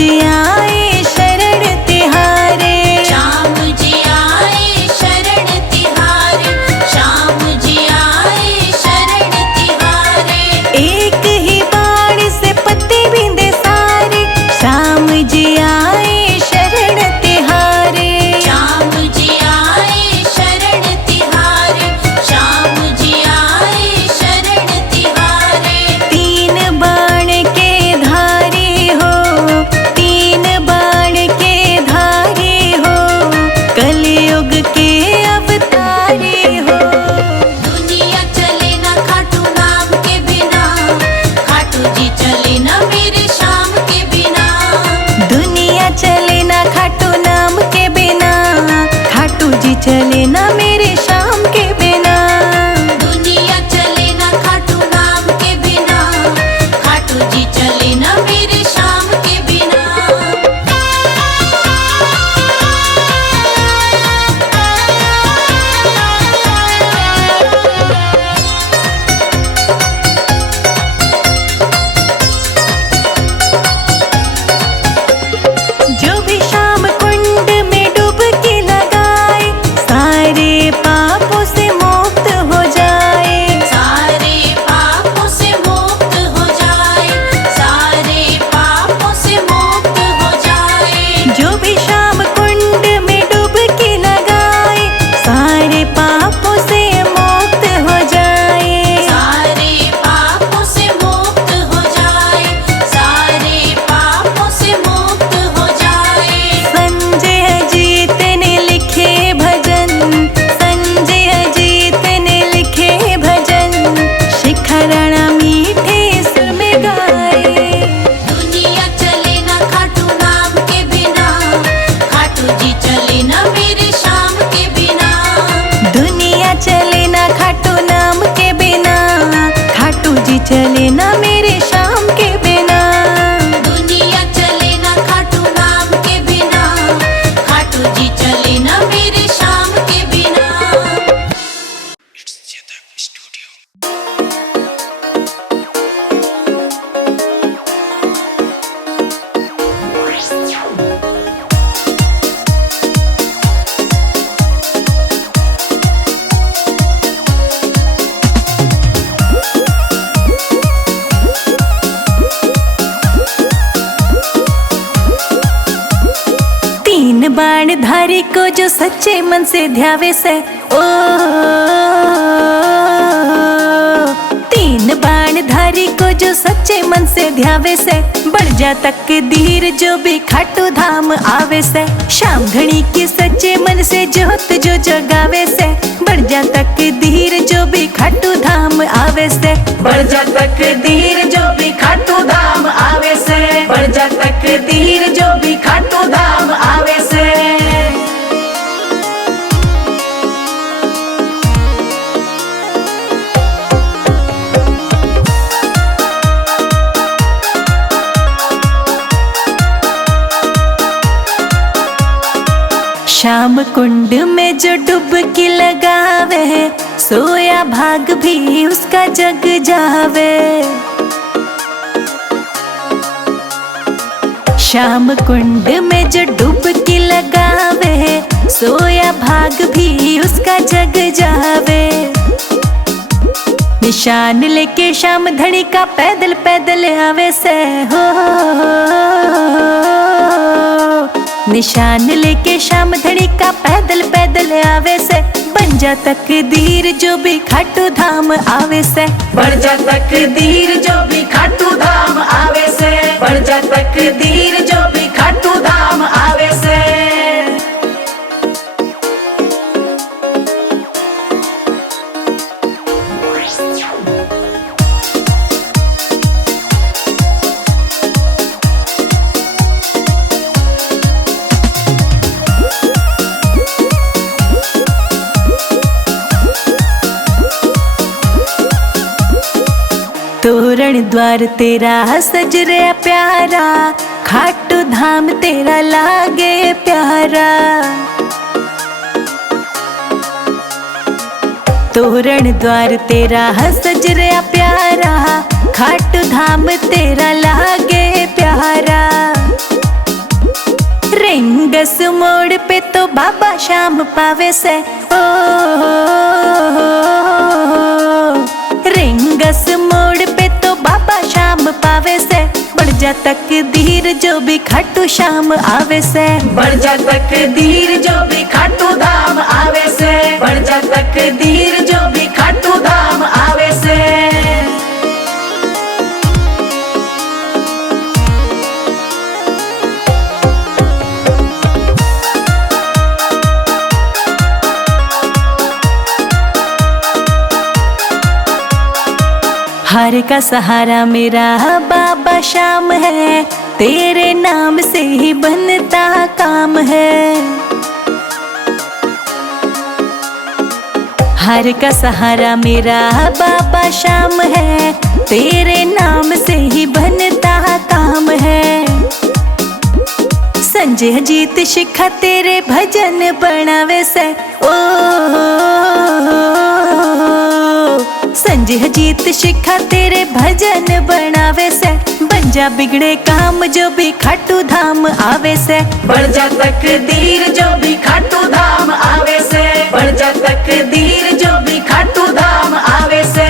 जी आए शरण तिहारे, श्याम जी आए शरण तिहारे, श्याम जी आए शरण तिहारे। एक ही बाण से पत्ते बींधे सारे, श्याम जी आए शरण तिहारे। श्याम जी आए शरण तिहारे, श्याम जी आए शरण तिहारे। तीन बाण के धारी हो, तीन बाण के धारी हो, कलयुग के अवतारी हो। दुनिया चले ना खाटू नाम के बिना, खाटू जी चले ना मेरे श्याम के बिना। दुनिया चले ना खाटू नाम के बिना, खाटू जी चले ना मेरे श्याम के बिना। दुनिया चले ना खाटू नाम के बिना, खाटू जी चले ना मेरे श्याम के बिना। जो भी शाम कुंड में डुबकी लगाए, सारे पापों से मुक्त हो जाए। सारे पापों से मुक्त हो जाए, सारे पापों से मुक्त हो जाए। जो भी शाम कुंड में डुबकी लगाए, सारे पापों से मुक्त हो जाए। सारे पापों से मुक्त हो जाए, सारे पापों से मुक्त हो जाए। संजय अजीत ने लिखे भजन, संजय अजीत ने लिखे भजन, शिखा राणा मीठे सुर में गाए। दुनिया चले ना खाटू नाम के बिना, खाटू जी चले ना मेरे श्याम के बिना। दुनिया चले ना खाटू नाम के बिना, खाटू जी चले ना मेरे श्याम के बिना। दुनिया चले ना खाटू नाम के बिना, खाटू जी चले ना मेरे श्याम के बिना। तीन बाण धारी को जो सच्चे मन से ध्यावे से, ओ तीन बाण धारी को जो सच्चे मन से ध्यावे से, बढ़ जा तकदीर जो भी खाटू धाम आवे से। श्याम धनी की सच्चे मन से जोत जो जगावे से, बढ़ जा तकदीर जो भी खाटू धाम आवे से। बढ़ जा तकदीर जो भी खाटू धाम आवे से, बढ़ जा तकदीर जो भी खाटू धाम आवे से। श्याम कुंड में जो डुबकी लगावे, सोया भाग भी उसका जग जावे। श्याम कुंड में जो डुबकी लगावे, सोया भाग भी उसका जग जावे। निशान लेके श्याम धनी का पैदल पैदल आवे से, हो निशान लेके श्याम धनी का पैदल पैदल आवे से। बन जा तकदीर जो भी खाटू धाम आवे से, बढ़ जा तकदीर जो भी खाटू धाम आवे से, बढ़ जा तकदीर जो भी खाटू धाम आवे से। तोरण द्वार तेरा सज रे प्यारा, खाटू धाम तेरा लागे प्यारा। तोरण द्वार तेरा सज रे प्यारा, खाटू धाम तेरा लागे प्यारा। रिंगस मोड़ पे तो बाबा शाम पावे से ओ, रिंगस मोड़ पे तो बाबा शाम पावे से बढ़ जा तकदीर जो भी खाटू शाम आवे से बढ़ जा तकदीर जो भी खाटू धाम आवे से बढ़ जा तकदीर जो भी खाटू धाम आवे से। हर का सहारा मेरा बाबा शाम है, तेरे नाम से ही बनता काम है। हर का सहारा मेरा बाबा शाम है, तेरे नाम से ही बनता काम है। संजय जीत शिखा तेरे भजन बनावे से ओ, संजय जीत शिखा तेरे भजन बनावे से बन जा बिगड़े काम जो भी खाटू धाम आवे से बढ़ जा तकदीर जो भी खाटू धाम आवे से बढ़ जा तकदीर जो भी खाटू धाम आवे से।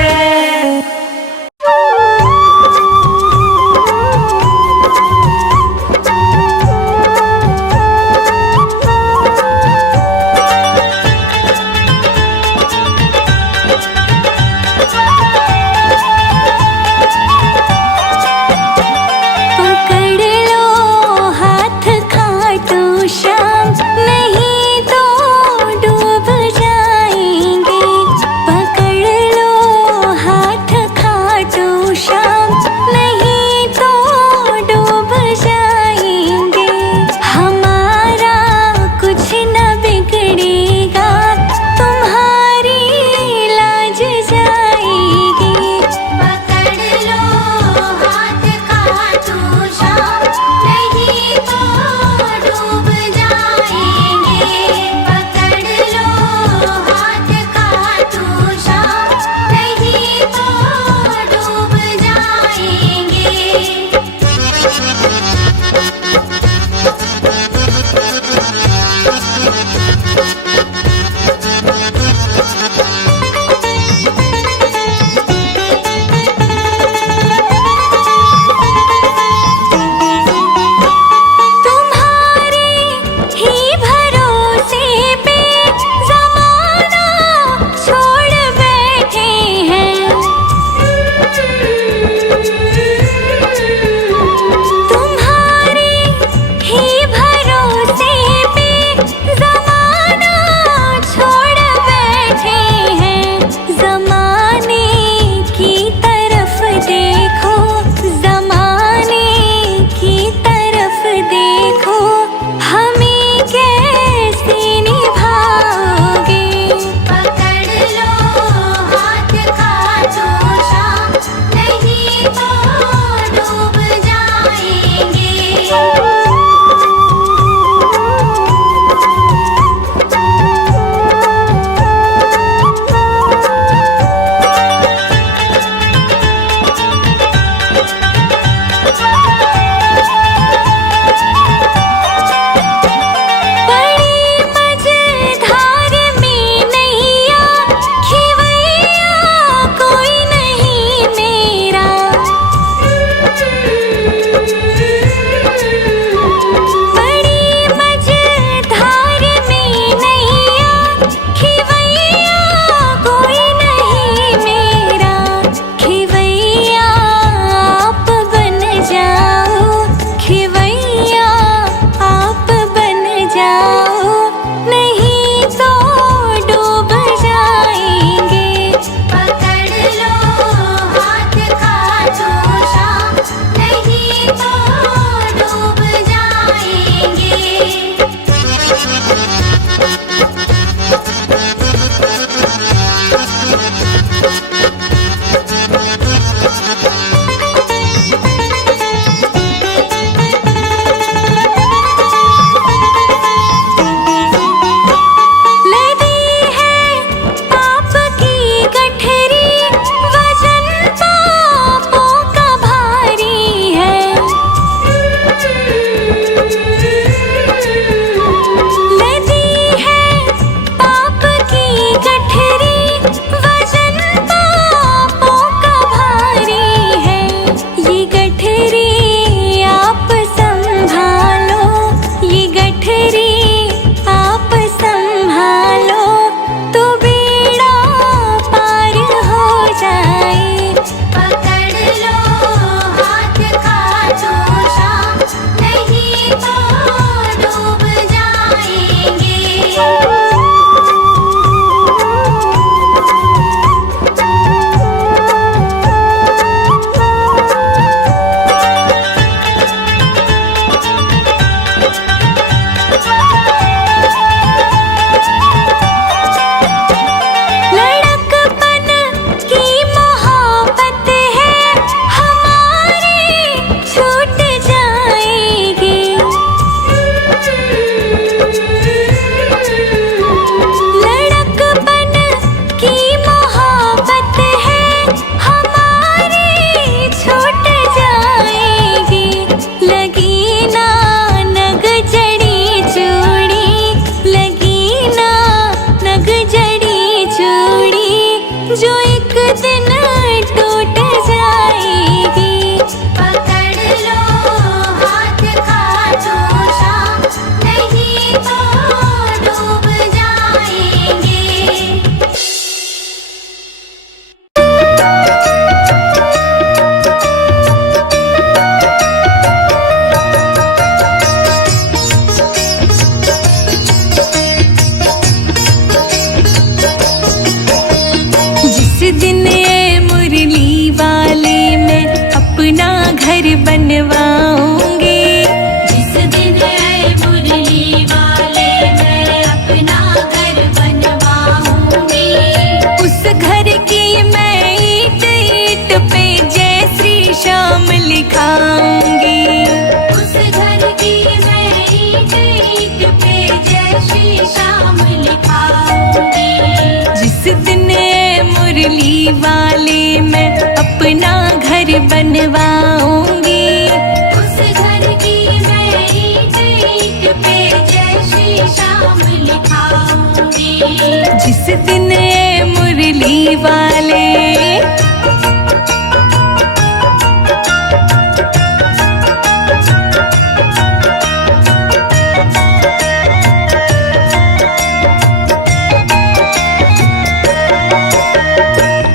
जिस दिन ये मुरली वाले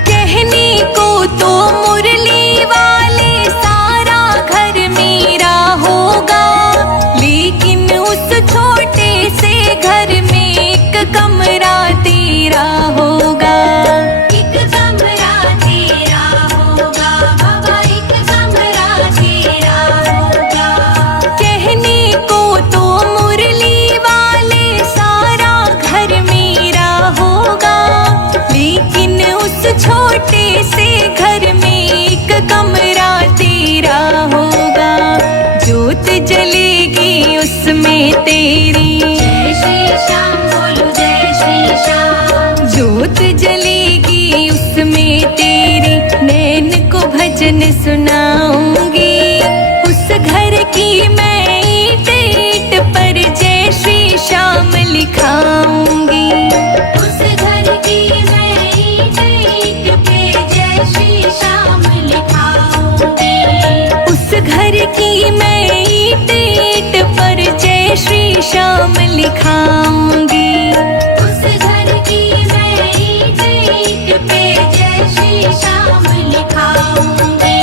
कहने को तो मुरली वाले सारा घर मेरा होगा, लेकिन उस छोटे से घर में एक कमरा तेरा होगा। एक कमरा तेरा होगा बाबा, एक कमरा तेरा होगा। कहने को तो मुरली वाले सारा घर मेरा होगा, लेकिन उस छोटे से घर में एक कमरा तेरा होगा। जोत जलेगी उसमें तेरी, जय श्री श्याम बोलो जय श्री श्याम। जोत जलेगी उसमें तेरी, नैन को भजन सुनाऊंगी। उस घर की मैं ईंट ईंट पर जय श्री श्याम लिखाऊंगी। उस घर की मैं ईंट ईंट पे जय श्री श्याम लिखाऊंगी। उस घर की मैं ईंट ईंट पर जय श्री श्याम लिखाऊंगी। उस घर की मैं ईंट ईंट पे जय श्री श्याम लिखाऊंगी।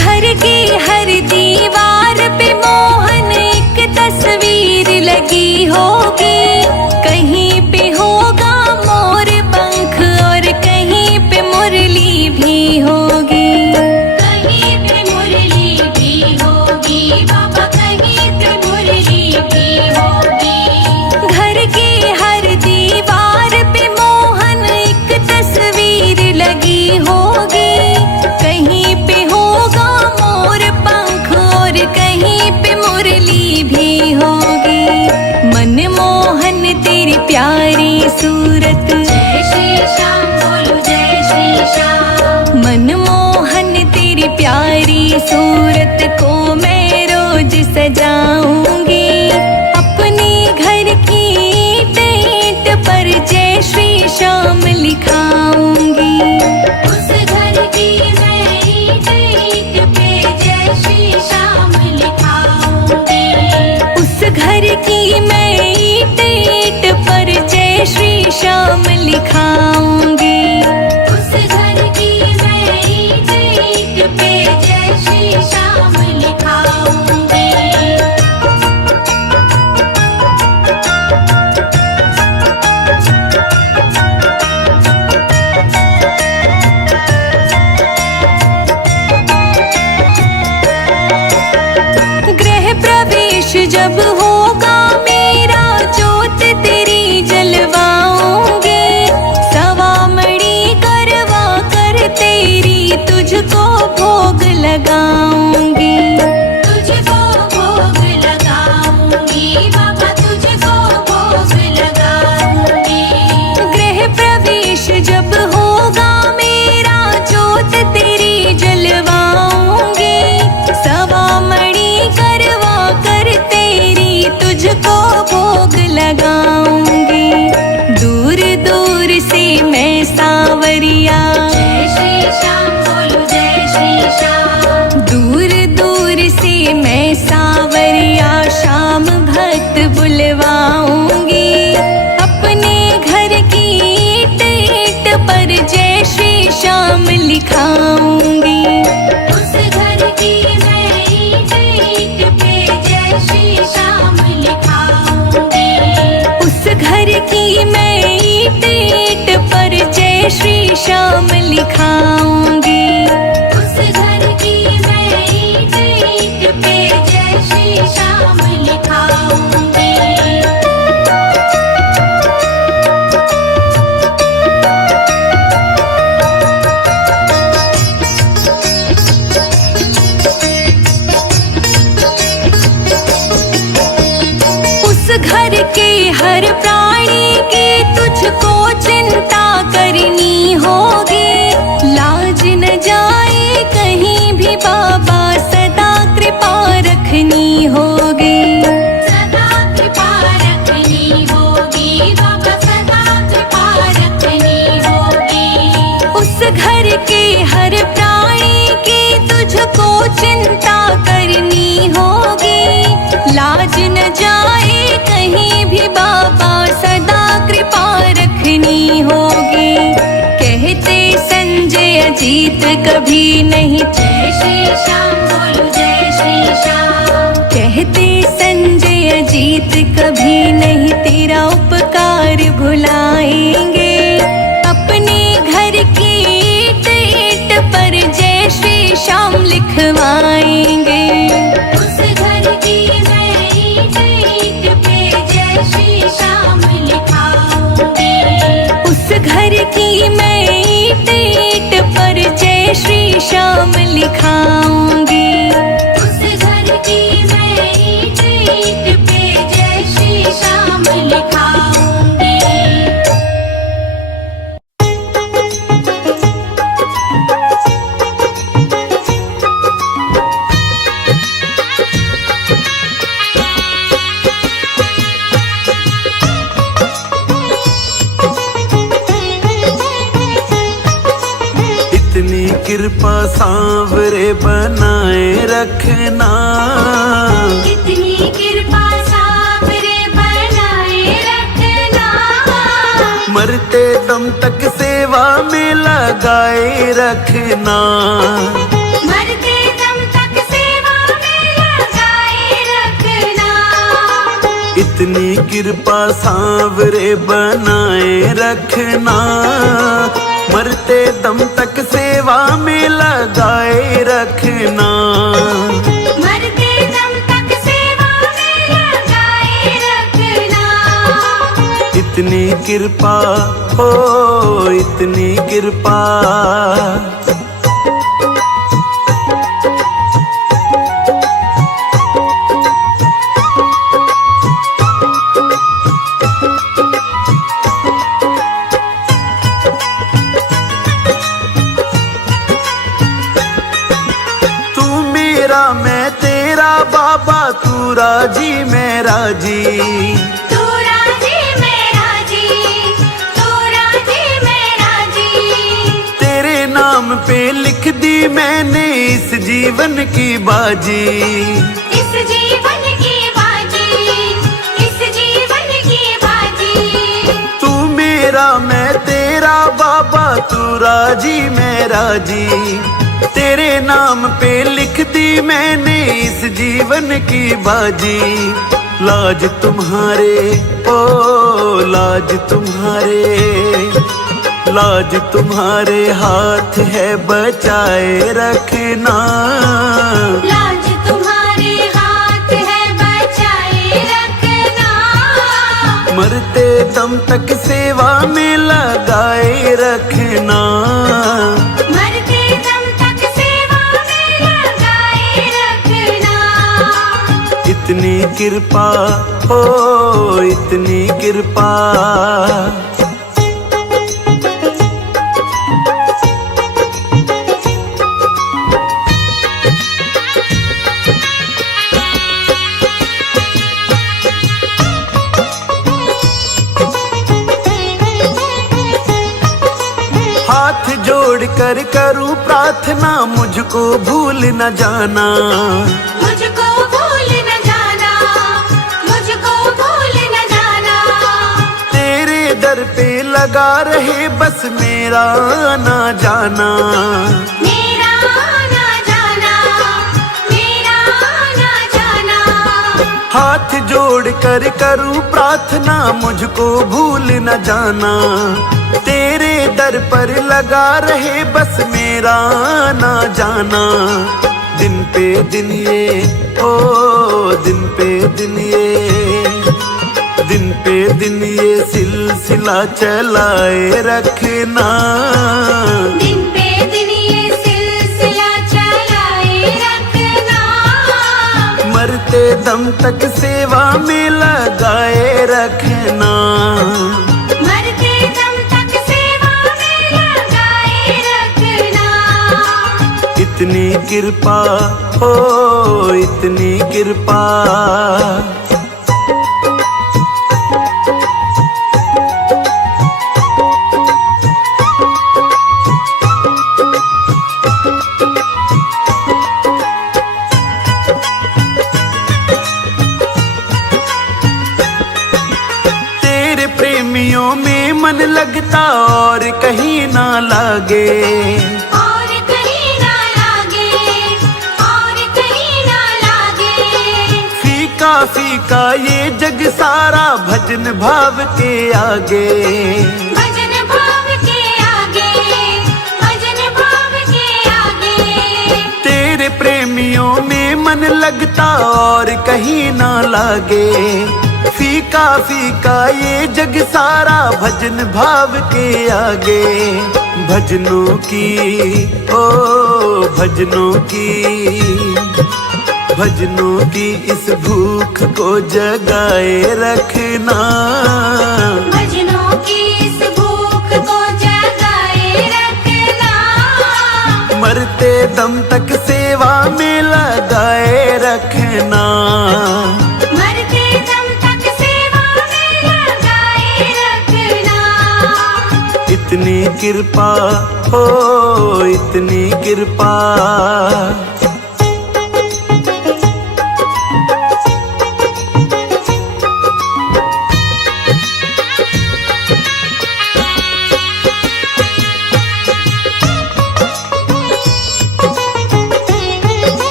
घर की हर दीवार पे मोहन एक तस्वीर लगी होगी। कहीं पे होगा मोर पंख और कहीं पे मुरली भी होगी। कहीं पे मुरली भी होगी बाबा, कहीं पे मुरली भी होगी। घर की हर दीवार पे मोहन एक तस्वीर लगी होगी। कहीं पे होगा मोर पंख और कहीं पे मुरली भी होगी। मनमोहन तेरी प्यारी सूरत, जय श्री श्याम बोलो जय श्री श्याम। मनमोहन तेरी प्यारी सूरत को मैं रोज सजाऊंगी। अपने घर की ईंट ईंट पर जय श्री श्याम लिखाऊंगी। उस घर की मैं ईंट ईंट पे जय श्री श्याम लिखाऊंगी। उस घर की मैं ईंट ईंट पर जय श्री श्याम लिखाऊंगी। उस घर की मैं ईंट ईंट पे जय श्री श्याम लिखाऊंगी। गृह प्रवेश जब होगा मेरा, जोत तेरी जलवाऊंगी। सवामणी करवा कर तेरी तुझको भोग लगाऊंगी। तुझको भोग लगाऊंगी बाबा, तुझको भोग लगाऊंगी। गृह प्रवेश जब होगा मेरा, जोत तेरी जलवाऊंगी। सवामणी करवा कर तेरी तुझको भोग लगाऊंगी। दूर दूर से मैं सांवरिया, जय श्री श्याम बोलो जय श्री श्याम। दूर दूर से मैं सांवरिया शाम भक्त बुलवाऊंगी। अपने घर की ईंट ईंट पर जय श्री श्याम लिखाऊंगी। उस घर की मैं ईंट ईंट पे जय श्री श्याम लिखाऊंगी। उस घर की मैं ईंट ईंट पर जय श्री श्याम लिखाऊंगी। उस घर की मैं ईंट ईंट पे जय श्री श्याम लिखाऊंगी। घर के हर प्राणी की तुझको चिंता करनी होगी, लाज न जाए कहीं भी बाबा सदा कृपा रखनी होगी। सदा कृपा रखनी होगी बाबा, सदा कृपा रखनी होगी। उस घर के हर प्राणी की तुझको चिंता करनी होगी, लाज न जाए कहीं भी बाबा सदा कृपा रखनी होगी। कहते संजय अजीत कभी नहीं, जय श्री श्याम बोलो जय श्री श्याम। कहते संजय अजीत कभी नहीं तेरा उपकार भुलाएंगे। अपने घर की ईंट ईंट पर जय श्री श्याम लिखवाएंगे। उस घर की मैं ईंट ईंट पे जय श्री श्याम लिखाऊंगी। उस घर की मैं ईंट ईंट पर जय श्री श्याम लिखाऊंगी। उस घर की मैं ईंट ईंट पे जय श्री श्याम लिखाऊंगी। इतनी कृपा सांवरे बनाए रखना, कितनी कृपा सांवरे बनाए रखना। मरते दम तक सेवा में लगाए रखना। मरते दम तक सेवा में लगाए रखना। इतनी कृपा सांवरे बनाए रखना, मरते दम तक सेवा में लगाए रखना। मरते दम तक सेवा में लगाए रखना। इतनी कृपा हो, इतनी कृपा। तू मेरा मैं तेरा बाबा, तू राजी मैं राजी। तू राजी मैं राजी, तू राजी मैं राजी। तेरे नाम पे लिख दी मैंने इस जीवन की बाजी। इस जीवन की बाजी, इस जीवन की बाजी। तू मेरा मैं तेरा बाबा, तू राजी मैं राजी। तेरे नाम पे लिख दी मैंने इस जीवन की बाजी। लाज तुम्हारे ओ लाज तुम्हारे, लाज तुम्हारे हाथ है बचाए रखना। लाज तुम्हारे हाथ है बचाए रखना। मरते दम तक सेवा में लगाए रखना। मरते दम तक सेवा में लगाए रखना। इतनी कृपा हो, इतनी कृपा। हाथ जोड़ कर करूं प्रार्थना, मुझको भूल न जाना। मुझको भूल न जाना, मुझको भूल न जाना। तेरे दर पे लगा रहे बस मेरा ना जाना। मेरा ना जाना, मेरा ना जाना। हाथ जोड़ कर करूं प्रार्थना, मुझको भूल न जाना। तेरे दर पर लगा रहे बस मेरा ना जाना। दिन पे दिन ये ओ दिन पे दिन ये, दिन पे दिन ये सिलसिला चलाए रखना। दिन पे दिन ये सिलसिला चलाए रखना। मरते दम तक सेवा में लगाए रखना। मरते दम तक इतनी कृपा हो, इतनी कृपा। तेरे प्रेमियों में मन लगता और कहीं ना लागे, और कहीं ना लागे, और कहीं ना लागे। फीका फीका ये जग सारा भजन भाव के आगे, भजन भाव के आगे, भजन भाव के आगे। तेरे प्रेमियों में मन लगता और कहीं ना लागे, फीका फीका ये जग सारा भजन भाव के आगे। भजनों की ओ भजनों की, भजनों की इस भूख को जगाए रखना, भजनों की इस भूख को जगाए रखना। मरते दम तक सेवा में लगाए रखना, मरते दम तक सेवा में लगाए रखना। इतनी कृपा हो, इतनी कृपा।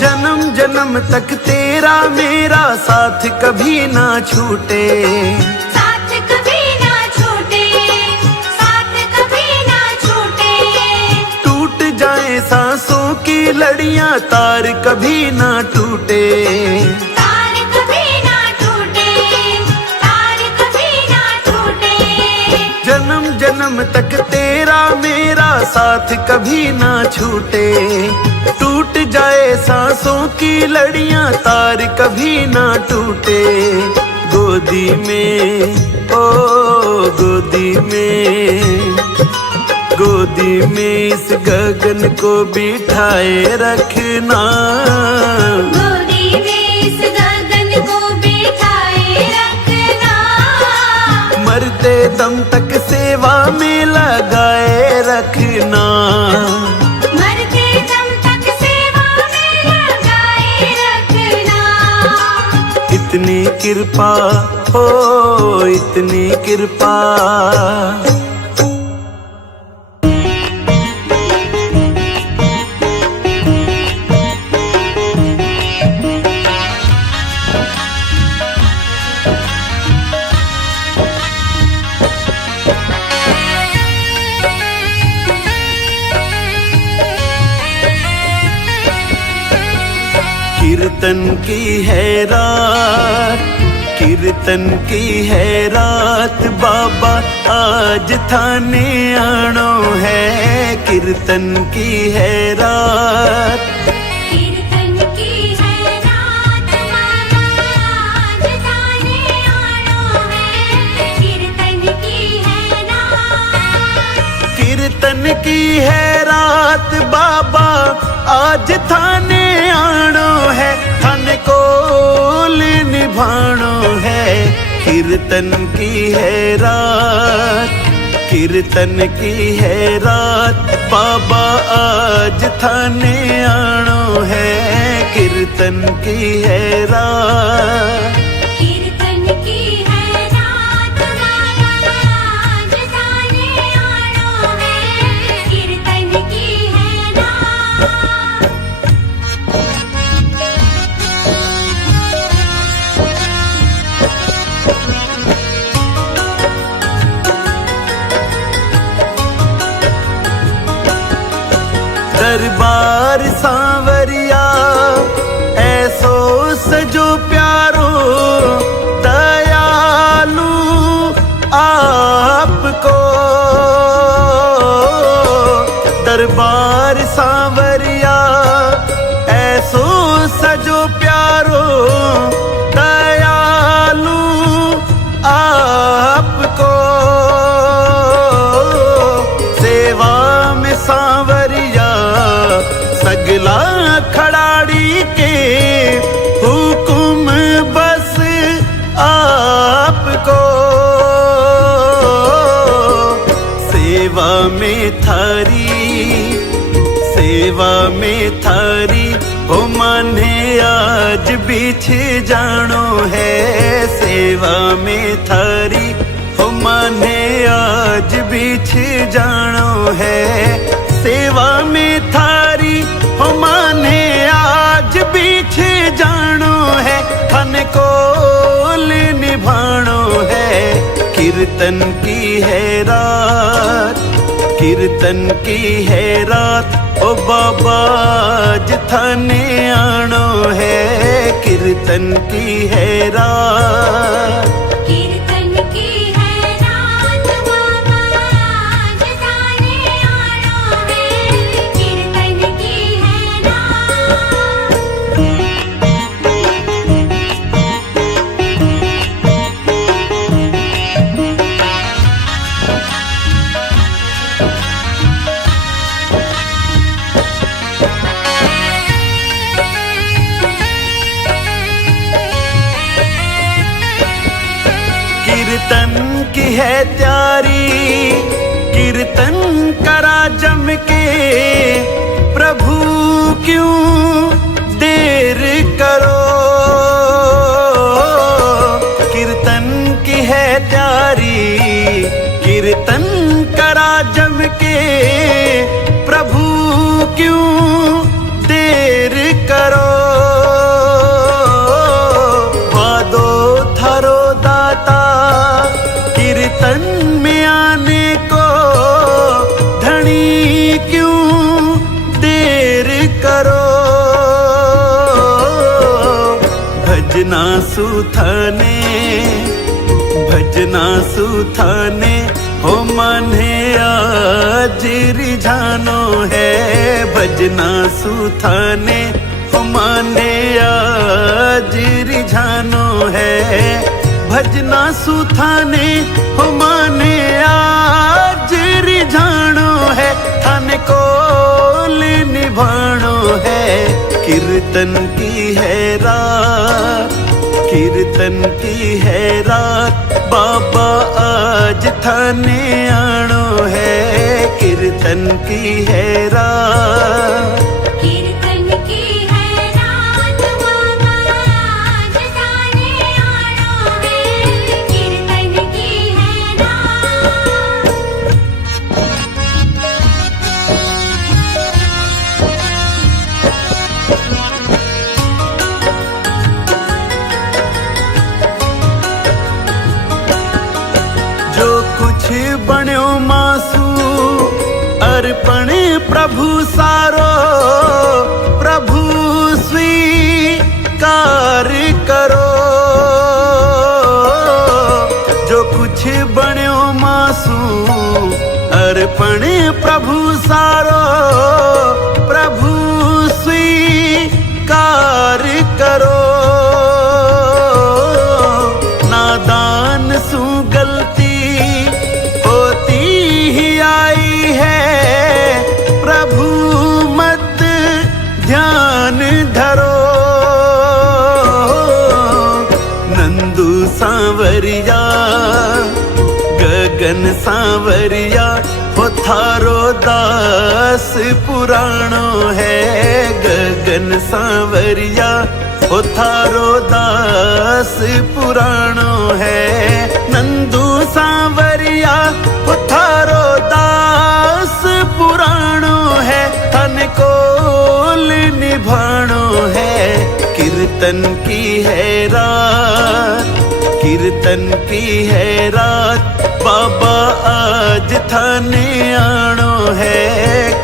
जन्म जन्म तक तेरा मेरा साथ कभी ना छूटे, साथ कभी ना छूटे, साथ कभी ना छूटे। टूट जाए सांसों की लड़ियां तार कभी ना टूटे, तार कभी ना टूटे, तार कभी ना टूटे। जन्म जन्म तक तेरा मेरा साथ कभी ना छूटे। टूट जाए सांसों की लड़ियां तार कभी ना टूटे। गोदी में ओ गोदी में, गोदी में इस गगन को बिठाए रखना, गोदी में इस गगन को बिठाए रखना। मरते दम तक सेवा में लगाए रखना, मरते दम तक सेवा में लगाए रखना। इतनी कृपा हो, इतनी कृपा। कीर्तन की है रात, कीर्तन की है रात, बाबा आज थाने आनो है। कीर्तन की है रात, कीर्तन की है रात, बाबा आज थाने आनो है। कीर्तन की है रात, कीर्तन की है रात, बाबा आज थाने आनो है। थाने कोल निभानो है। कीर्तन की है रात, कीर्तन की है रात, बाबा आज थाने आनो है। कीर्तन की है रात, कीर्तन की है रात, बाबा आज थाने आनो है। कीर्तन की है रात। दरबार सांवरिया ऐसो सजो प्यारो, दयालु आपको। दरबार सांवरिया ऐसो सजो प्यारो, दयालु आपको। सेवा में सांवरिया में थारी हो माने आज बीछ जानो है, सेवा में थारी हो माने आज बीछ जानो है, सेवा में थारी हो माने आज बीछ जानो है, थन कोल निभानो है, कीर्तन की है रात, कीर्तन की है रात, ओ बाबा आज थाने आनो है, कीर्तन की है रात। कीर्तन की है रात बाबा आज थाने आनो है, कीर्तन की है रात। कीर्तन की है त्यारी, कीर्तन करा जम के, प्रभु क्यों देर करो, कीर्तन की है त्यारी, कीर्तन करा जम के, प्रभु क्यों देर करो, वादो थारो दाता कीर्तन में आने को, धनी क्यों देर करो, भजना सुथाने, भजना सुथाने हो माने आज रिझानो है, भजना सुथाने हो माने आज रिझानो है, भजना सुथाने हो माने आज रिझानो है, थन कोल निभानो है, कीर्तन की है रात, कीर्तन की है रात, बाबा आज थाने आनो है, कीर्तन की है रात। कीर्तन की है रात बाबा आज थाने आनो है, कीर्तन की है रात। जो कुछ बण्यो मासू अर्पण प्रभु सारो, प्रभु स्वीकार करो, जो कुछ बण्यो मासू अर्पण प्रभु सारो, प्रभु स्वीकार करो, नादान सु गलती होती ही आई है, प्रभु मत ध्यान धरो, नंदू सांवरिया गगन सांवरिया हो थारो दास पुराणो है, गगन सांवरिया हो थारो दास पुराणो है, नंदू सांवरिया हो थारो दास पुराणो है, थन कोल निभाणो है, कीर्तन की है रात, कीर्तन की है रात, बाबा आज थाने आनो है,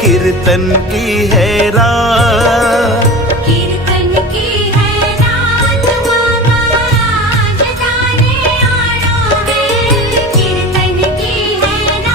कीर्तन की है रात। कीर्तन की है रात बाबा आज थाने आनो है, कीर्तन की है रात।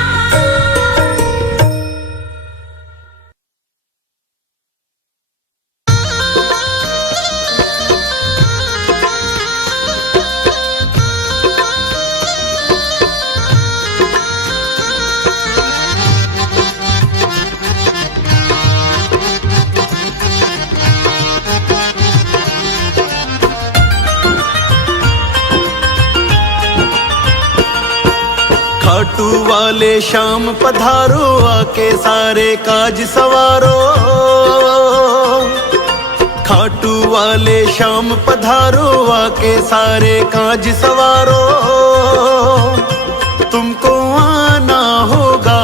खाटू वाले शाम पधारो, आके सारे काज सवारो, वाले शाम पधारो, आके सारे काज सवारो। तुमको आना होगा,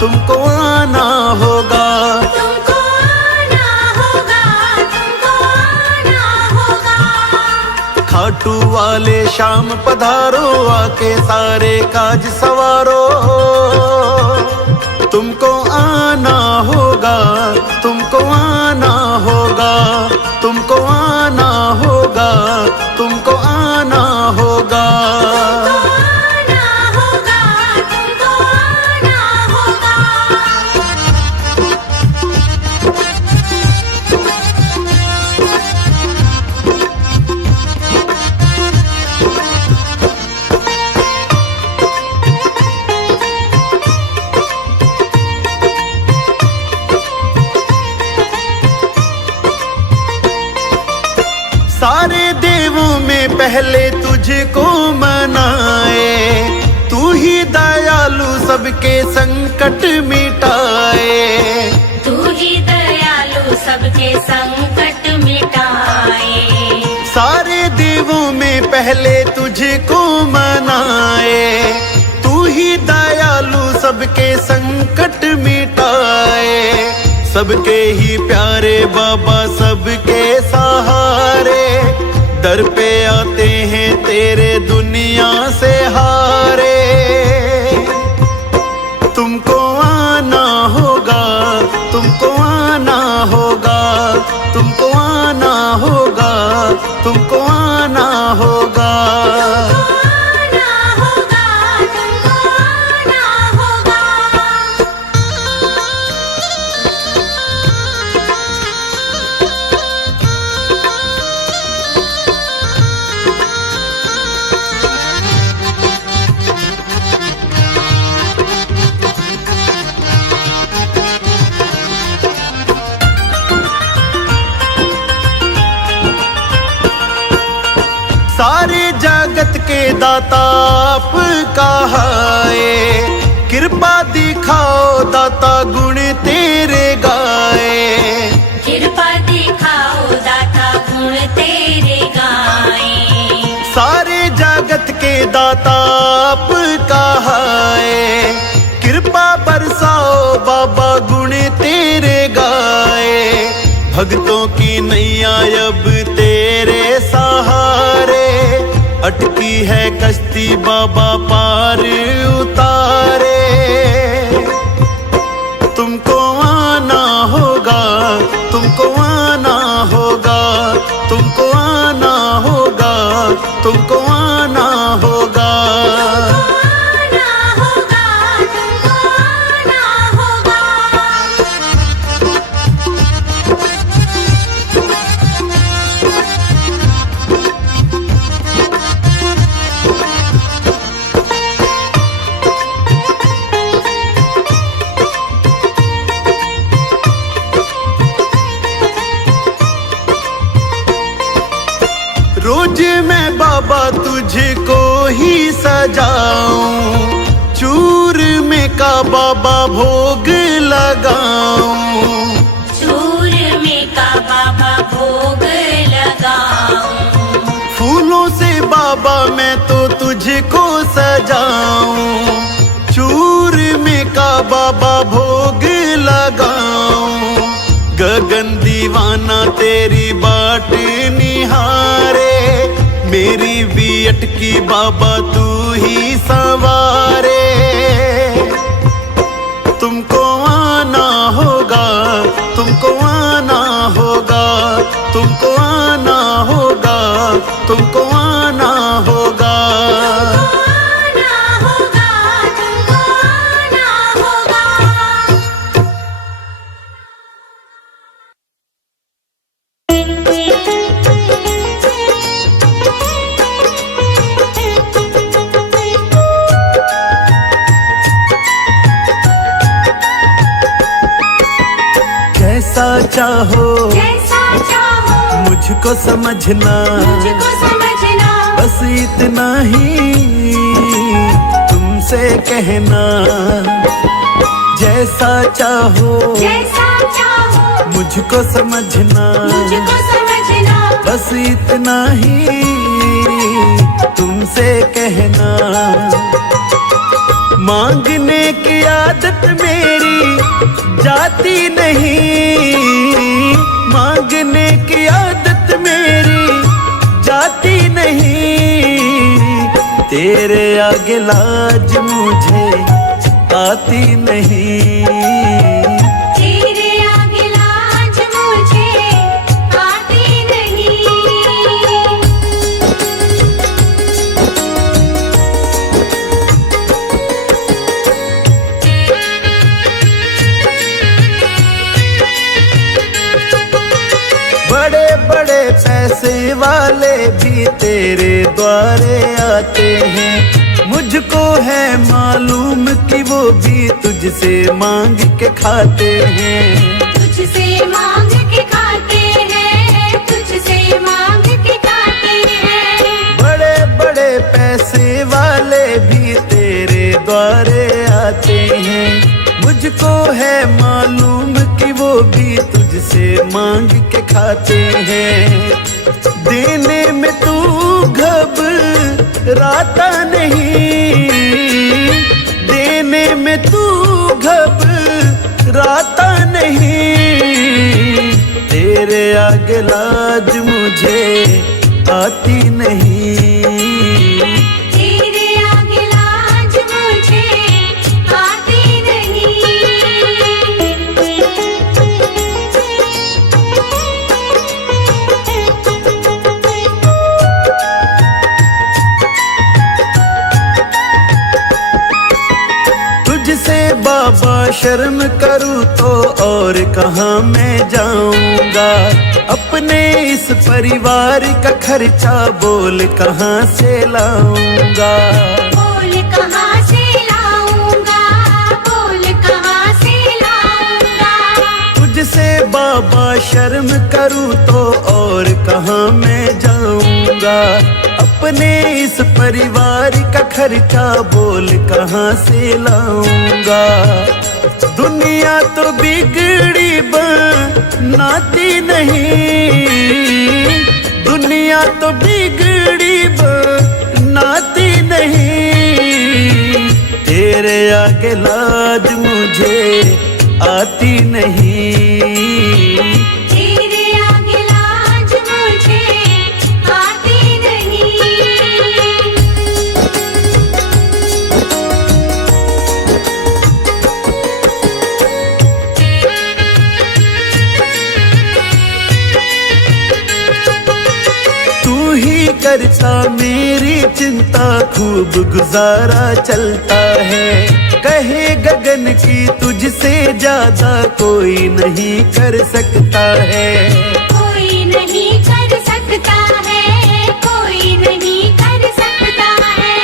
तुमको आना होगा, तुमको आना होगा, तुमको आना होगा। खाटू वाले शाम पधारो, आके सारे काज सवारो। तुमको आना होगा, तुमको आना होगा, तुमको आना होगा, तुमको आना होगा। आना होगा, तुमको आना होगा। सारे देवों में पहले तुझको मनाए, तू ही दयालु सबके संकट मिटाए। तू ही दयालु सबके संकट मिटाए। सारे देवों में पहले तुझको मनाए, तू ही दयालु सबके संकट मिटाए। सबके ही प्यारे बाबा, सबके सहारे, दर पे आते हैं तेरे दुनिया से हारे। तुमको आना होगा, तुमको आना होगा, तुमको आना होगा, तुमको आना होगा। आना होगा, तुमको आना होगा। सारे जगत के दाता आप कहाए, कृपा दिखाओ दाता गुण तेरे गाए। कृपा दिखाओ दाता गुण तेरे गाए। सारे जगत के दाता आप कहाए, कृपा बरसाओ बाबा गुण तेरे गाए। भक्तों की नैया अब तेरे सहारे, अटकी है कश्ती बाबा पार उतारे। तुमको आना होगा, तुमको आना होगा, तुमको आना होगा, तुमको आना होगा। आना होगा, तुमको आना होगा। रोज मैं बाबा तुझको ही सजाऊं, चूर में का बाबा भोग लगाऊं। चूर में का बाबा भोग लगाऊं। फूलों से बाबा मैं तो तुझको सजाऊं, चूर में का बाबा भोग लगाऊं। गगन दीवाना तेरी बाट निहारे, मेरी भी अटकी बाबा तू ही संवारे। तुमको आना होगा, तुमको आना होगा, तुमको आना होगा, तुमको आना होगा। आना होगा, तुमको आना होगा। जैसा चाहो जैसा चाहो मुझको समझना, मुझको समझना। बस इतना ही तुमसे कहना। जैसा चाहो जैसा चाहो मुझको समझना, मुझको समझना। बस इतना ही तुमसे कहना, मांगने की आदत मेरी जाती नहीं, मांगने की आदत मेरी जाती नहीं, तेरे आगे लाज मुझे आती नहीं, तेरे आगे लाज मुझे आती नहीं। बड़े बड़े पैसे वाले भी तेरे द्वारे आते हैं, मुझको है मालूम कि वो भी तुझसे मांग के खाते हैं, तुझसे मांग के खाते हैं, तुझसे मांग के खाते हैं। बड़े बड़े पैसे वाले भी तेरे द्वारे आते हैं, मुझको है मालूम कि वो भी तुझसे मांग के खाते हैं, देने में तू घबराता नहीं, देने में तू घबराता नहीं, तेरे आगे लाज मुझे आती नहीं, तेरे आगे लाज मुझे आती नहीं। तुझसे बाबा शर्म करूँ तो और कहाँ मैं जाऊंगा, अपने इस परिवार का खर्चा बोल कहाँ से लाऊंगा, बोल कहाँ से लाऊंगा, बोल कहाँ से लाऊंगा। तुझसे बाबा शर्म करूँ तो और कहाँ मैं जाऊंगा, अपने इस परिवार का खर्चा बोल कहाँ से लाऊंगा, दुनिया तो बिगड़ी बनाती नहीं, दुनिया तो बिगड़ी बनाती नहीं, तेरे आगे लाज मुझे आती नहीं, तेरे आगे लाज मुझे आती नहीं। तू ही करता मेरी चिंता, खूब गुजारा चलता है, कहे गगन की तुझसे ज्यादा कोई नहीं कर सकता है, कोई नहीं कर सकता है, कोई नहीं कर सकता है।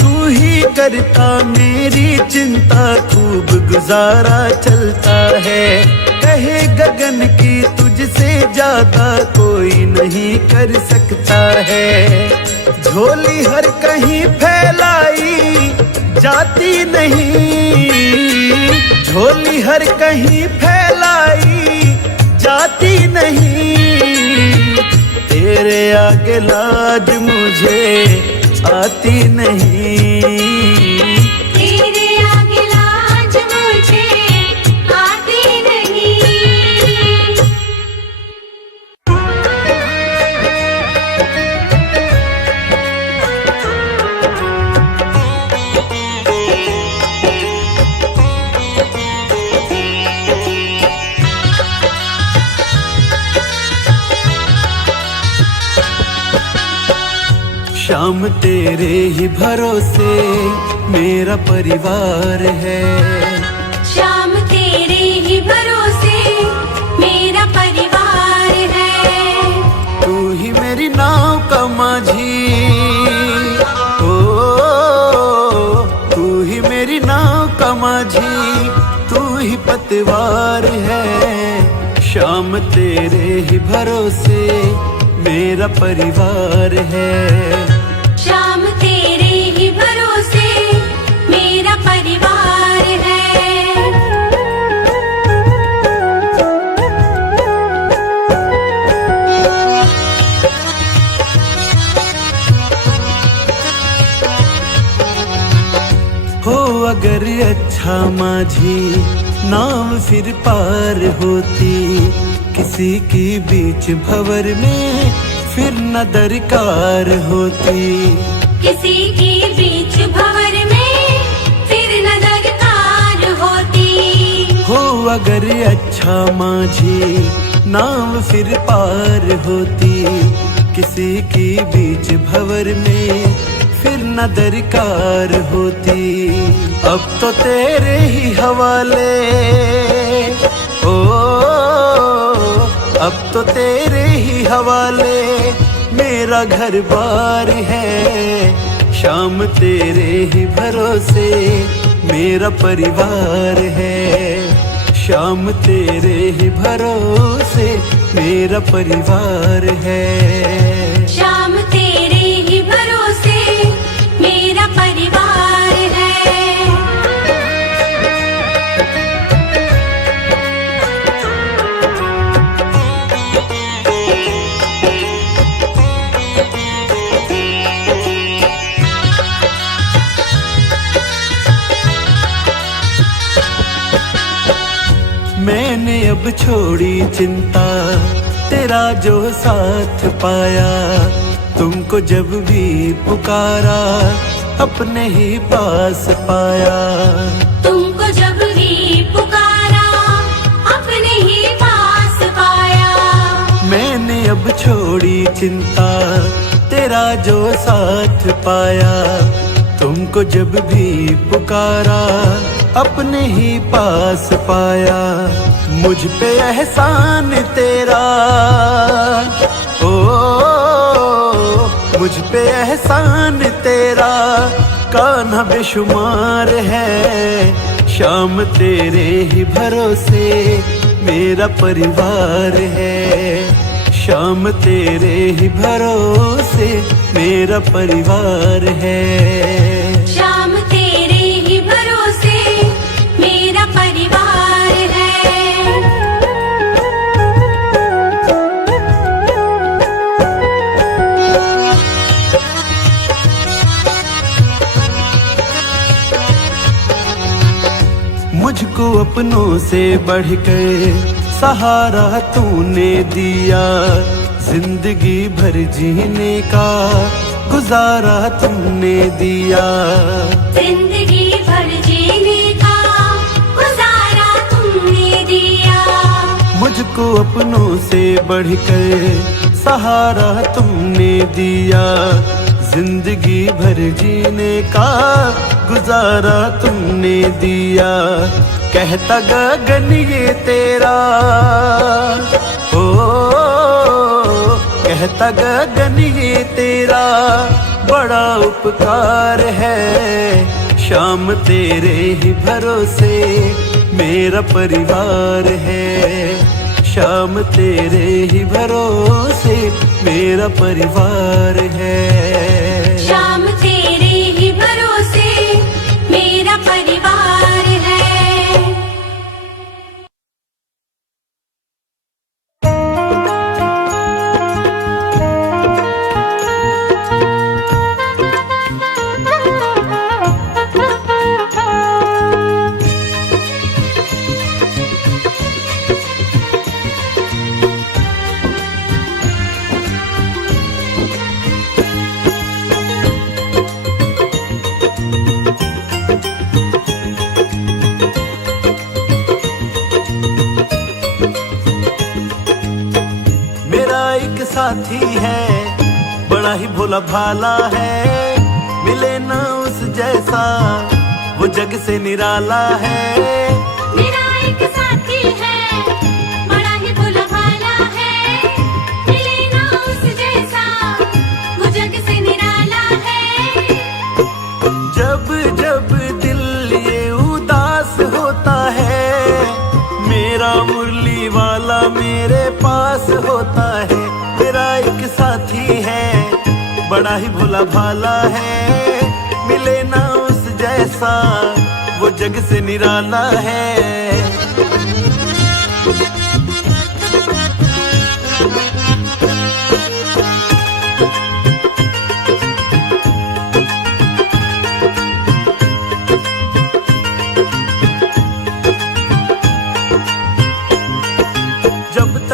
तू ही करता मेरी चिंता, खूब गुजारा चलता है, कहे गगन की तुझसे ज्यादा कोई नहीं कर सकता है, झोली हर कहीं फैलाई जाती नहीं, झोली हर कहीं फैलाई जाती नहीं, तेरे आगे लाज मुझे आती नहीं, तेरे आगे लाज मुझे आती नहीं। शाम तेरे ही भरोसे मेरा परिवार है, शाम तेरे ही भरोसे मेरा परिवार है, तू ही मेरी नाव का माझी, ओ तू ही मेरी नाव का माझी, तू ही पतवार है, शाम तेरे ही भरोसे मेरा परिवार है, शाम तेरे ही भरोसे मेरा परिवार है। हो अगर अच्छा माझी नाव फिर पार होती, किसी की बीच भंवर में फिर न दरकार होती। किसी की बीच भंवर में फिर न दरकार होती। हो अगर अच्छा माझी नाव फिर पार होती, किसी की बीच भंवर में फिर न दरकार होती। अब तो तेरे ही हवाले, ओ अब तो तेरे ही हवाले मेरा घर बार है। शाम तेरे ही भरोसे मेरा परिवार है। शाम तेरे ही भरोसे मेरा परिवार है। शाम तेरे ही भरोसे मेरा परिवार है। मैंने अब छोड़ी चिंता, तेरा जो साथ पाया। तुमको जब भी पुकारा अपने ही पास पाया। तुमको जब भी पुकारा अपने ही पास पाया। मैंने अब छोड़ी चिंता, तेरा जो साथ पाया। तुमको जब भी पुकारा अपने ही पास पाया। मुझ पे एहसान तेरा, ओ मुझ पे एहसान तेरा कान्हा बेशुमार है। शाम तेरे ही भरोसे मेरा परिवार है। शाम तेरे ही भरोसे मेरा परिवार है। शाम तेरे ही भरोसे मेरा परिवार है। मुझको अपनों से बढ़कर सहारा तूने दिया। जिंदगी भर जीने का गुजारा तुमने दिया। जिंदगी भर जीने का गुजारा तुमने दिया। मुझको अपनों से बढ़कर सहारा तुमने दिया। जिंदगी भर जीने का गुजारा तुमने दिया। कहता गगन ये तेरा, ओ कहता गगन ये तेरा बड़ा उपकार है। शाम तेरे ही भरोसे मेरा परिवार है। शाम तेरे ही भरोसे मेरा परिवार है। शाम तेरे ही भरोसे मेरा परिवार है। साथी है बड़ा ही भोला भाला है। मिले ना उस जैसा वो जग से निराला है। मेरा एक साथी है बड़ा ही भोला भाला है। मिले ना उस जैसा वो जग से निराला है। जब जब दिल ये उदास होता है, मेरा मुरली वाला मेरे पास होता है। मेरा एक साथी है बड़ा ही भोला भाला है। मिले ना उस जैसा वो जग से निराला है।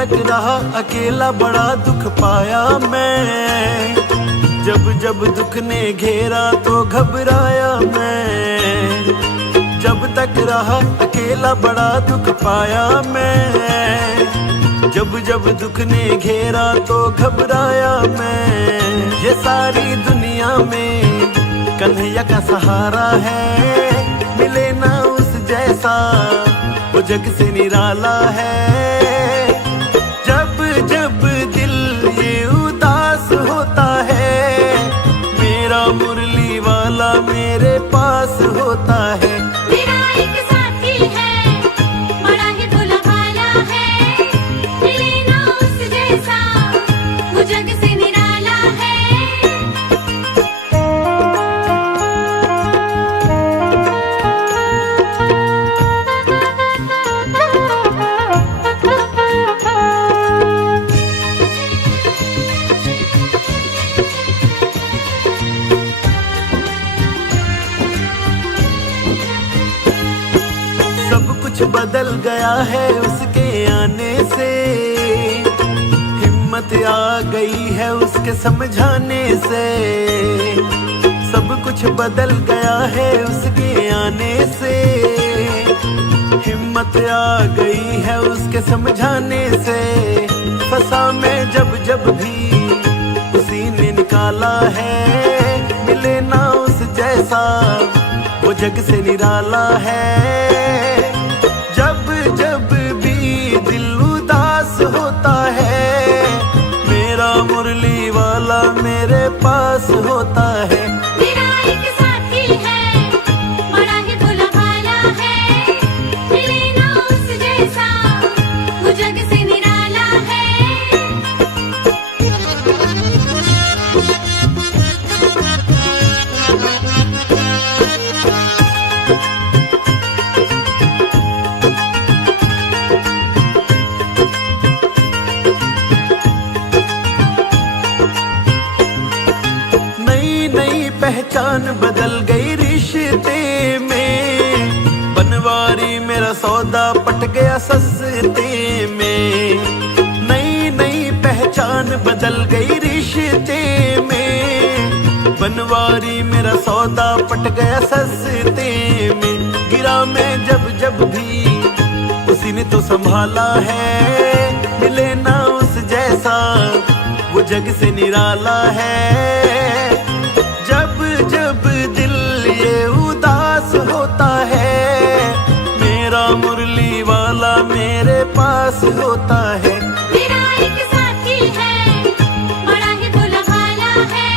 तक रहा अकेला बड़ा दुख पाया मैं, जब जब दुख ने घेरा तो घबराया मैं। जब तक रहा अकेला बड़ा दुख पाया मैं, जब जब दुख ने घेरा तो घबराया मैं। ये सारी दुनिया में कन्हैया का सहारा है, मिले ना उस जैसा वो जग से निराला है। जब जब दिल ये उदास होता है, मेरा मुरली वाला मेरे पास होता है। मेरा एक साथी है, बड़ा ही भोला भाला है, मिले ना उस जैसा वो जग से निराला है। सब कुछ बदल गया है उसके आने से, हिम्मत आ गई है उसके समझाने से। सब कुछ बदल गया है उसके आने से, हिम्मत आ गई है उसके समझाने से। फंसा मैं जब जब भी उसी ने निकाला है, मिले ना उस जैसा वो जग से निराला है। जब जब भी दिल उदास होता है, मेरा मुरली वाला मेरे पास होता है। मेरा एक साथी है, बड़ा ही भोला भाला है, मिले ना उस जैसा वो जग से निराला है। नई नई पहचान बदल गई रिश्ते में, बनवारी मेरा सौदा पट गया सस्ते में। नई नई पहचान बदल गई रिश्ते में, बनवारी मेरा सौदा पट गया सस्ते में। गिरा मैं जब जब भी उसी ने तो संभाला है, मिले ना उस जैसा वो जग से निराला है। जब जब दिल ये उदास होता है, मेरा मुरली वाला मेरे पास होता है। मेरा एक साथी है, बड़ा ही भोला भाला है,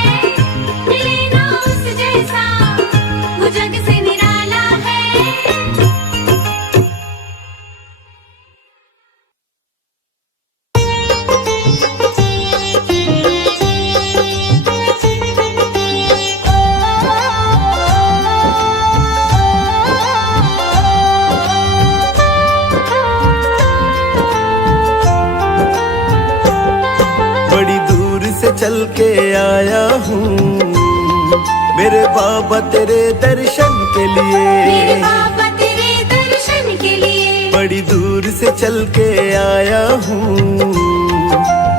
मिले ना उस जैसा वो जग से निराला है। बड़ी दूर से चल के आया हूँ मेरे बाबा तेरे दर्शन के मेरे लिए। बाबा तेरे दर्शन के लिए, बड़ी दूर से चल के आया हूँ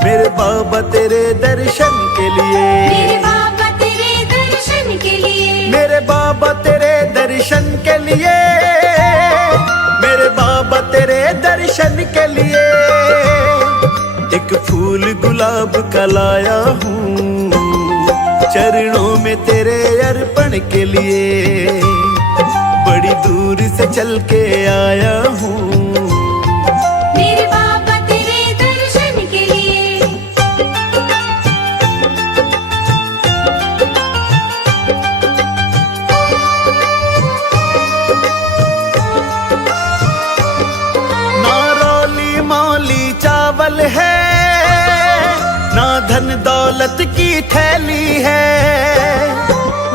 मेरे बाबा तेरे दर्शन के लिए। मेरे बाबा तेरे दर्शन के लिए, मेरे बाबा तेरे दर्शन के लिए, मेरे बाबा तेरे दर्शन के लिए। एक फूल गुलाब का लाया हूँ चरणों में तेरे अर्पण के लिए। बड़ी दूर से चल के आया हूँ मेरे बाबा तेरे दर्शन के लिए। ना रोली मौली चावल है, ना धन दौलत की थैली है।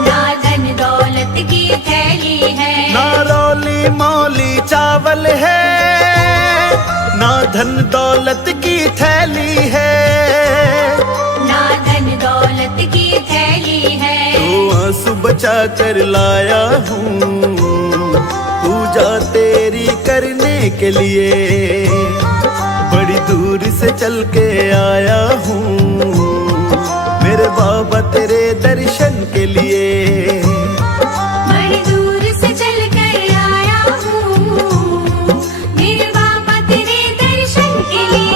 ना धन दौलत की थैली है, ना रोली मौली चावल है, ना धन दौलत की थैली है। ना धन दौलत की थैली है। तो आंसू बचा कर लाया हूँ पूजा तेरी करने के लिए। बड़ी दूर से चल के आया हूँ मेरे बाबा तेरे दर्शन के लिए। बड़ी दूर से चल कर आया हूँ मेरे बाबा तेरे दर्शन के लिए।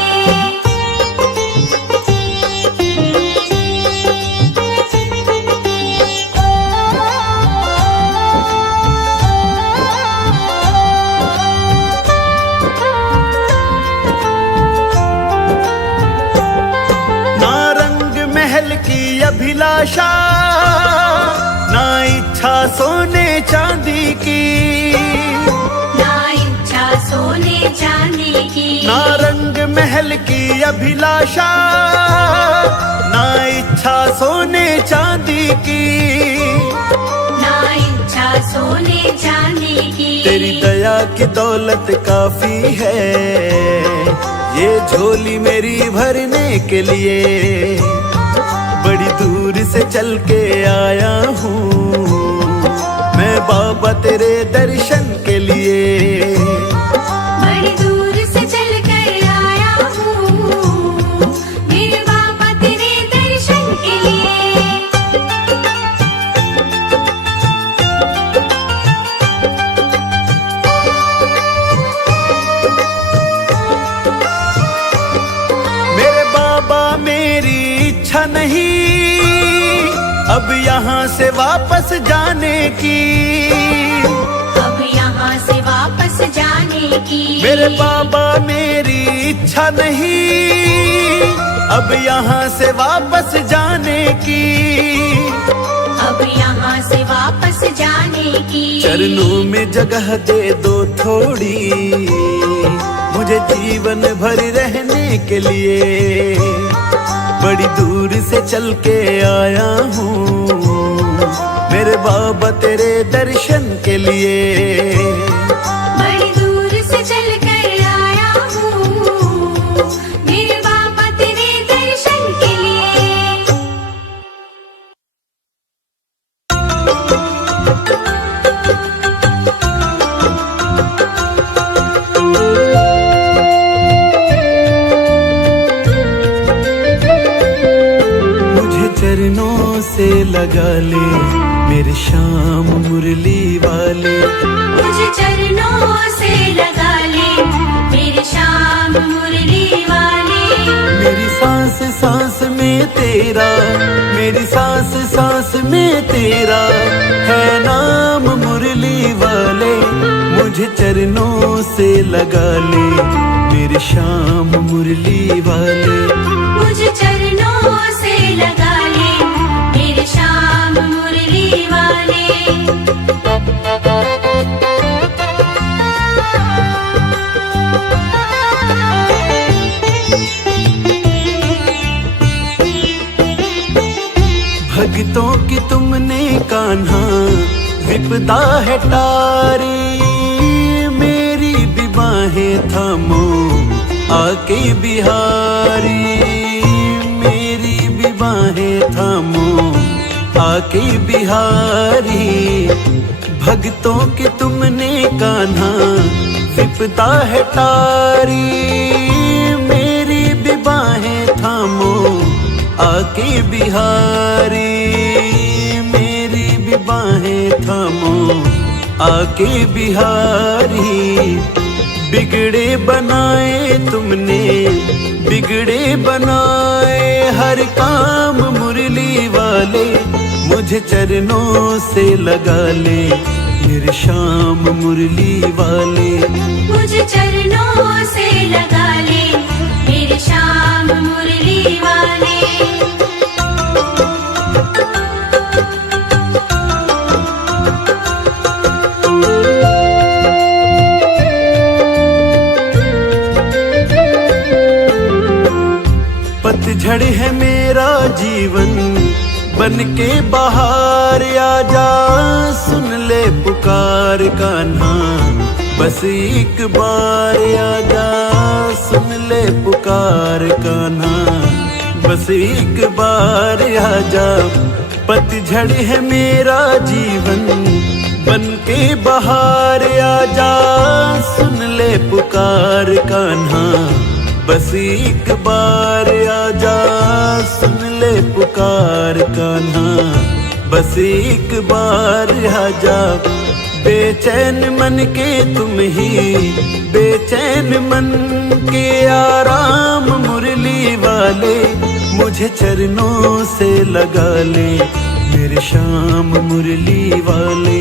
ना रंग महल की अभिलाषा ना इच्छा सोने चांदी की, ना इच्छा सोने चांदी की, ना रंग महल की अभिलाषा ना इच्छा सोने चांदी की। ना इच्छा सोने चांदी की। तेरी दया की दौलत काफी है ये झोली मेरी भरने के लिए। बड़ी दूर से चल के आया हूँ मैं बाबा तेरे दर्शन के लिए। बड़ी दूर से चल कर आया हूँ मेरे बाबा तेरे दर्शन के लिए। मेरे बाबा मेरी इच्छा नहीं अब यहाँ से वापस जाने की। अब यहाँ से वापस जाने की। मेरे बाबा मेरी इच्छा नहीं अब यहाँ से वापस जाने की। अब यहाँ से वापस जाने की। चरणों में जगह दे दो थोड़ी मुझे जीवन भर रहने के लिए। बड़ी दूर से चल के आया हूँ मेरे बाबा तेरे दर्शन के लिए। बड़ी दूर से चल कर आया हूँ मेरे बाबा तेरे दर्शन के लिए। चरणों से लगा ले मेरे श्याम मुरली वाले। मुझे चरणों से लगा ले मेरे श्याम मुरली वाले। मेरी सांस सांस में तेरा मेरी सांस सांस में तेरा है नाम मुरली वाले। मुझे चरणों से लगा ले मेरे श्याम मुरली वाले। मुझे चरणों से लगा ले मेरे श्याम मुरली वाले। भक्तों की तुमने कान्हा विपदा है टारी। मेरी भी बाहें थामो आके बिहारी। मेरी भी बाहें थामो आके बिहारी। भक्तों की तुमने कान्हा विपदा है टारी। मेरी भी बाहें थामो आके बिहारी। मेरी भी बाहें थामो आके बिहारी। बिगड़े बनाए तुमने बिगड़े बनाए हर काम मुरली वाले। मुझे चरणों से लगा ले मेरे श्याम मुरली वाले। मुझे चरणों से लगा ले मेरे श्याम मुरली वाले। पतझड़ है मेरा जीवन बन के बाहर आजा। सुन ले पुकार कान्हा बस एक बार आजा। सुन ले पुकार कान्हा बस एक बार आजा। पतझड़ है मेरा जीवन बन के बाहर आजा। सुन ले पुकार कान्हा बस एक बार आजा सुन ले पुकार कान्हा, बस एक बार आजा। बेचैन मन के तुम ही, बेचैन मन के आराम मुरली वाले, मुझे चरणों से लगा ले मेरे श्याम मुरली वाले।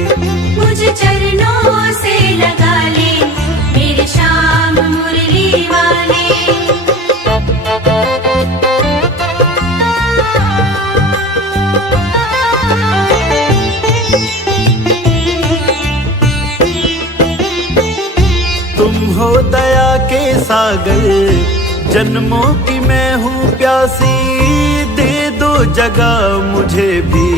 मुझे चरणों से लगा ले मेरे श्याम मुरली वाले। तुम हो दया के सागर, जन्मों की मैं हूँ प्यासी, दे दो जगह मुझे भी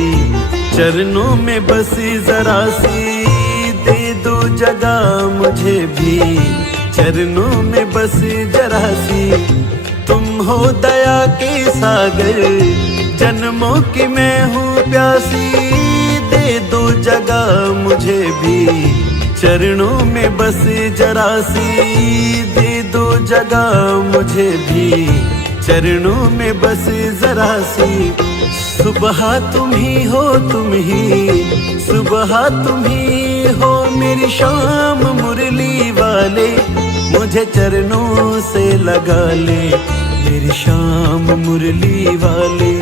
चरणों में बसी जरा सी, दे दो जगह मुझे भी चरणों में बसी जरा सी। तुम हो दया के सागर, जन्मों की मैं हूँ प्यासी, दे दो जगह मुझे भी चरणों में बस जरा सी, दे दो जगह मुझे भी चरणों में बस जरा सी। सुबह तुम ही हो, तुम ही सुबह तुम ही हो मेरी श्याम मुरली वाले, मुझे चरणों से लगा ले मेरी श्याम मुरली वाले।